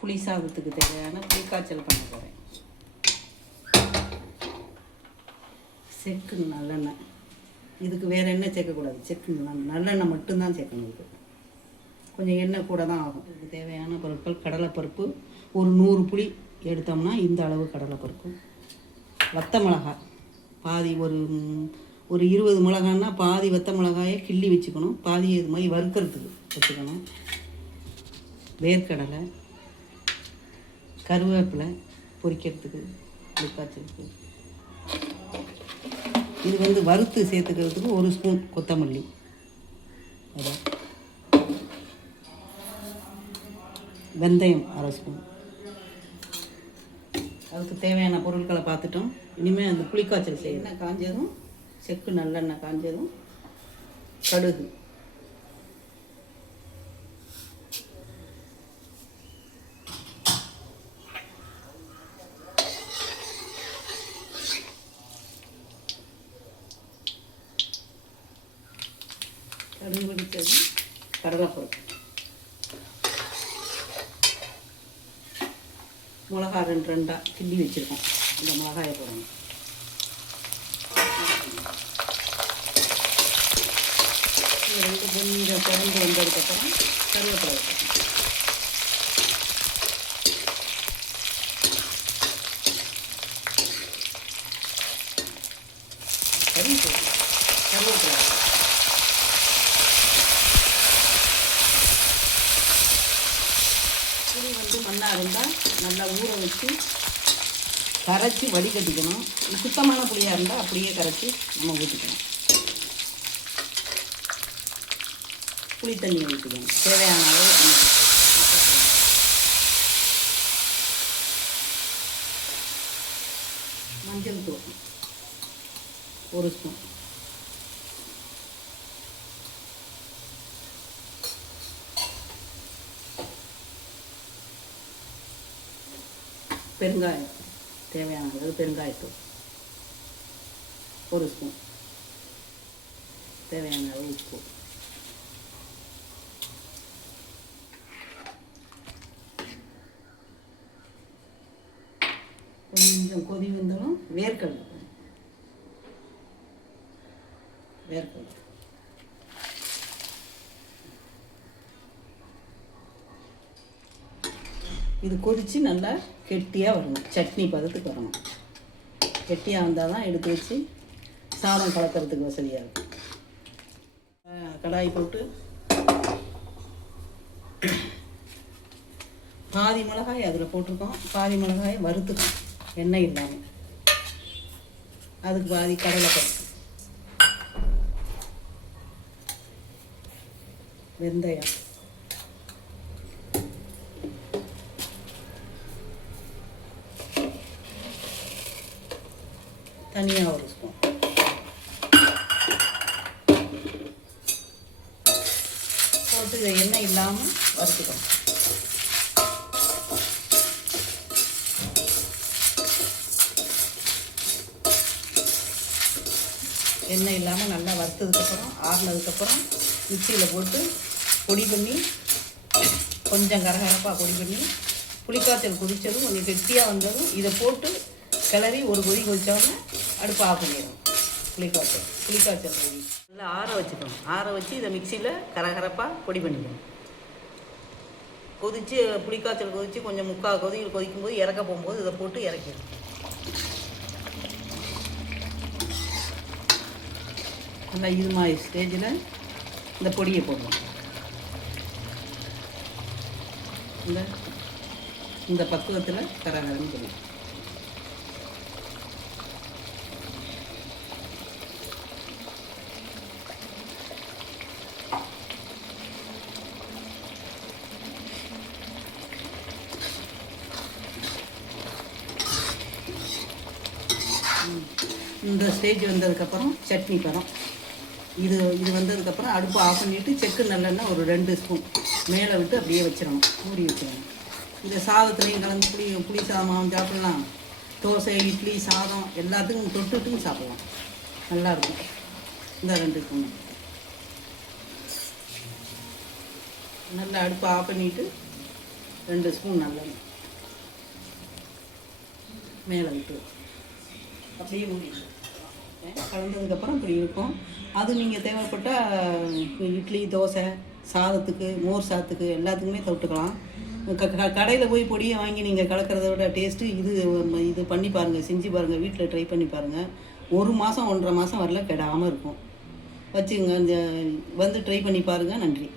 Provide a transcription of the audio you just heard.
புளி சாதத்துக்கு தேவையான புளி காய்ச்சல் பண்ண போகிறேன். செக்கு நல்லெண்ணெய், இதுக்கு வேறு எண்ணெய் சேர்க்கக்கூடாது. செக்கு நல்லெண்ணெய் மட்டும்தான் சேர்க்கணும். இதுக்கு கொஞ்சம் எண்ணெய் கூட தான் ஆகும். இதுக்கு தேவையான பொருட்கள்: கடலைப்பருப்பு ஒரு 100 புளி எடுத்தோம்னா இந்த அளவு கடலைப்பருப்பு, வத்த மிளகாய் பாதி, ஒரு 20 மிளகான்னா பாதி வத்த மிளகாயை கிள்ளி வச்சுக்கணும், பாதி இது மாதிரி வறுக்கிறதுக்கு வச்சுக்கணும். வேர்க்கடலை, கருவேப்பிலை பொரிக்கிறதுக்கு, புளிக்காய்ச்சலுக்கு. இது வறுத்து சேர்த்துக்கிறதுக்கு 1 ஸ்பூன் கொத்தமல்லி, வெந்தயம் 1/2 ஸ்பூன். அதுக்கு தேவையான பொருட்களை பார்த்துட்டோம். இனிமேல் அந்த புளிக்காய்ச்சல் செய்ய எண்ணெய் காஞ்சதும், செக்கு நல்லெண்ணெய் காஞ்சதும், கடுகு, கடுகு பிடிச்சதும் கடலைப்பருப்பு, மிளகா 2 கிள்ளி வச்சுருக்கோம். அந்த மிளகாயை போடணும். இது 2 கொஞ்சம் குழம்பு வந்ததுக்கப்புறம் கருவேப்பிலை வைக்கணும். கருவேப்பிலை புளி மண்ணாக இருந்தால் நல்லா ஊற வச்சு கரைச்சி வடிகட்டிக்கணும். சுத்தமான புளியாக இருந்தால் அப்படியே கரைச்சி நம்ம ஊற்றிக்கணும். புளி தண்ணி ஊற்றிக்கணும் தேவையான அளவு. மஞ்சள் தூள் 1 ஸ்பூன், பெருங்காயம் தேவையான அளவு பெருங்காயத்தூள் 1 ஸ்பூன், தேவையான அளவு உப்பு. கொஞ்சம் கொதி வந்தாலும் வேர்க்கடலை இது கொதித்து நல்லா கெட்டியாக வரணும். சட்னி பதத்துக்கு வரணும். கெட்டியாக வந்தால் தான் எடுத்து வச்சு சாதம் கலக்கிறதுக்கு வசதியாக இருக்கும். கடாய் போட்டு பாதி மிளகாய் அதில் போட்டிருக்கோம். பாதி மிளகாயை வறுத்துக்கணும் எண்ணெய் இல்லாமல். அதுக்கு பாதி கடலைப்பருப்பு, வெந்தயம், தனியாக 1 ஸ்பூன், போட்டு இதை எண்ணெய் இல்லாமல் வறுத்துக்கணும். எண்ணெய் இல்லாமல் நல்லா வறுத்ததுக்கப்புறம் ஆறுனதுக்கப்புறம் மிக்சியில் போட்டு பொடி பண்ணி, கொஞ்சம் கரகரப்பாக பொடி பண்ணி, புளிக்காய்ச்சல் கொதித்ததும் கொஞ்சம் கெட்டியாக வந்ததும் இதை போட்டு கிளறி ஒரு கொதி கொதித்தோடனே அடுப்பு ஆஃப் பண்ணிடணும். புளிக்காய்ச்சல் பொடி நல்லா ஆற வச்சுக்கணும். ஆற வச்சு இதை மிக்சியில் கரகரப்பாக பொடி பண்ணிக்கணும். கொதித்து புளிக்காய்ச்சல் கொதித்து கொஞ்சம் 3/4 கொதிகள் கொதிக்கும்போது இறக்க போகும்போது இதை போட்டு இறக்கிடும். நல்லா இது மாதிரி ஸ்டேஜில் இந்த பொடியை போடணும். இந்த பக்குவத்தில் கரகரன்னு பொடி. இந்த ஸ்டேஜ் வந்ததுக்கப்புறம் சட்னி பதம். இது வந்ததுக்கப்புறம் அடுப்பு ஆஃப் பண்ணிவிட்டு செக்கு நல்லெண்ணெய் ஒரு 2 ஸ்பூன் மேலே விட்டு அப்படியே வச்சிடணும், மூடி வச்சிடணும். இந்த சாதத்துலேயும் கலந்து புளி சாதம் சாப்பிட்லாம். தோசை, இட்லி, சாதம் எல்லாத்துக்கும் தொட்டுட்டும் சாப்பிட்லாம். நல்லாயிருக்கும். இந்த 2 ஸ்பூன் நல்லா அடுப்பு ஆஃப் பண்ணிவிட்டு 2 ஸ்பூன் நல்லெண்ணெய் மேலே விட்டு அப்படியே மூடி கலந்ததுக்கப்புறம் இப்படி இருக்கும். அது நீங்கள் தேவைப்பட்டால் இட்லி, தோசை, சாதத்துக்கு, மோர் சாதத்துக்கு எல்லாத்துக்குமே தொட்டுக்கலாம். கடையில் போய் பொடியை வாங்கி நீங்கள் கலக்கிறத விட டேஸ்ட்டு இது பண்ணி பாருங்கள், செஞ்சு பாருங்கள், வீட்டில் ட்ரை பண்ணி பாருங்கள். 1 மாதம் 1.5 மாதம் வரல கெடாமல் இருக்கும். வச்சுங்க. ட்ரை பண்ணி பாருங்கள். நன்றி.